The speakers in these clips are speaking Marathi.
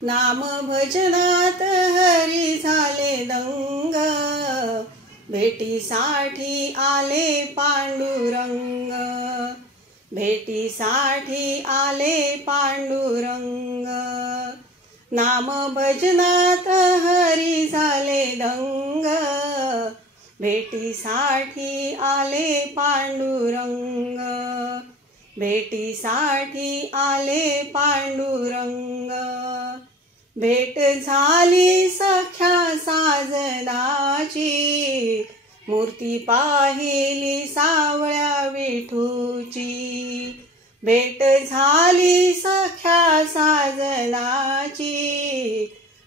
नाम भजनात हरी झाले दंग, भेटीसाठी आले पांडुरंग, भेटीसाठी आले पांडुरंग। नाम भजनात हरी झाले दंग, भेटीसाठी आले पांडुरंग, भेटीसाठी आले पांडुरंग। भेट झाली सख्या साजनाची, मूर्ती पाहिली सावळ्या विठूची। भेट झाली सख्या साजनाची,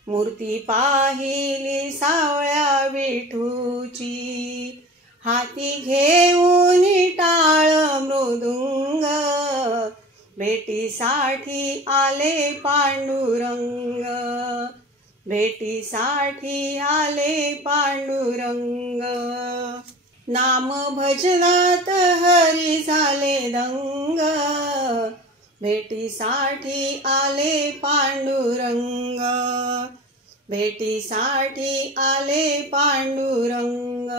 मूर्ती पाहिली सावळ्या विठूची। हाती घेऊन टाळ मृदुंग, भेटीसाठी आले पांडुरंग, भेटीसाठी आले पांडुरंग। नाम भजनात हरी झाले दंग, भेटीसाठी आले पांडुरंग, भेटीसाठी आले पांडुरंग।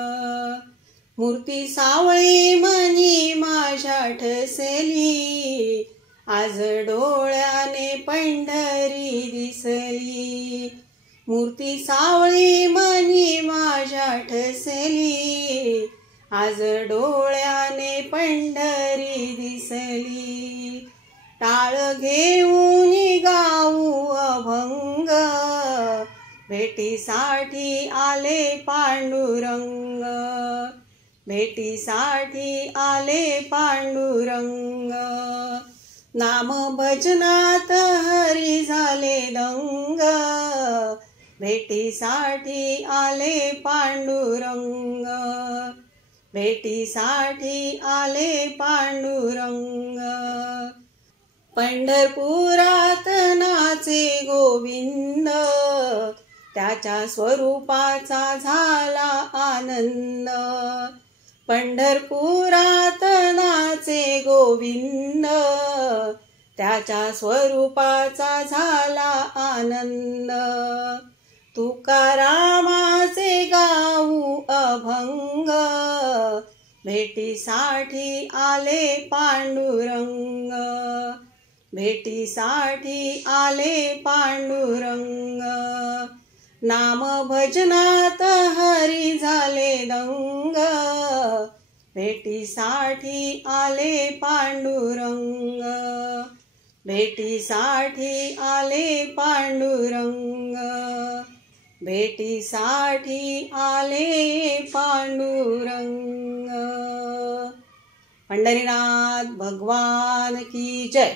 मूर्ती सावळी मनी माझ्या ठसली, आज डोळ्याने पंढरी दिसली। मूर्ती सावळी मनी माझ्या ठसली, आज डोळ्याने पंढरी दिसली। टाळ घेऊन गाऊ अभंग, भेटीसाठी आले पांडुरंग, भेटीसाठी आले पांडुरंग। नाम भजनात हरी झाले दंग, भेटीसाठी आले पांडुरंग, भेटीसाठी आले पांडुरंग। पंढरपुरात नाचे गोविंद, त्याच्या स्वरूपाचा झाला आनंद। पंढरपुरात नाचे गोविंद, त्याच्या स्वरूपाचा झाला आनंद। तुकारामाचे गाऊ अभंग, भेटीसाठी आले पांडुरंग, भेटीसाठी आले पांडुरंग। नाम भजनात हरी झाले दंग, भेटीसाठी आले पांडुरंग, भेटीसाठी आले पांडुरंग, भेटीसाठी आले पांडुरंग। पंढरीनाथ भगवान की जय।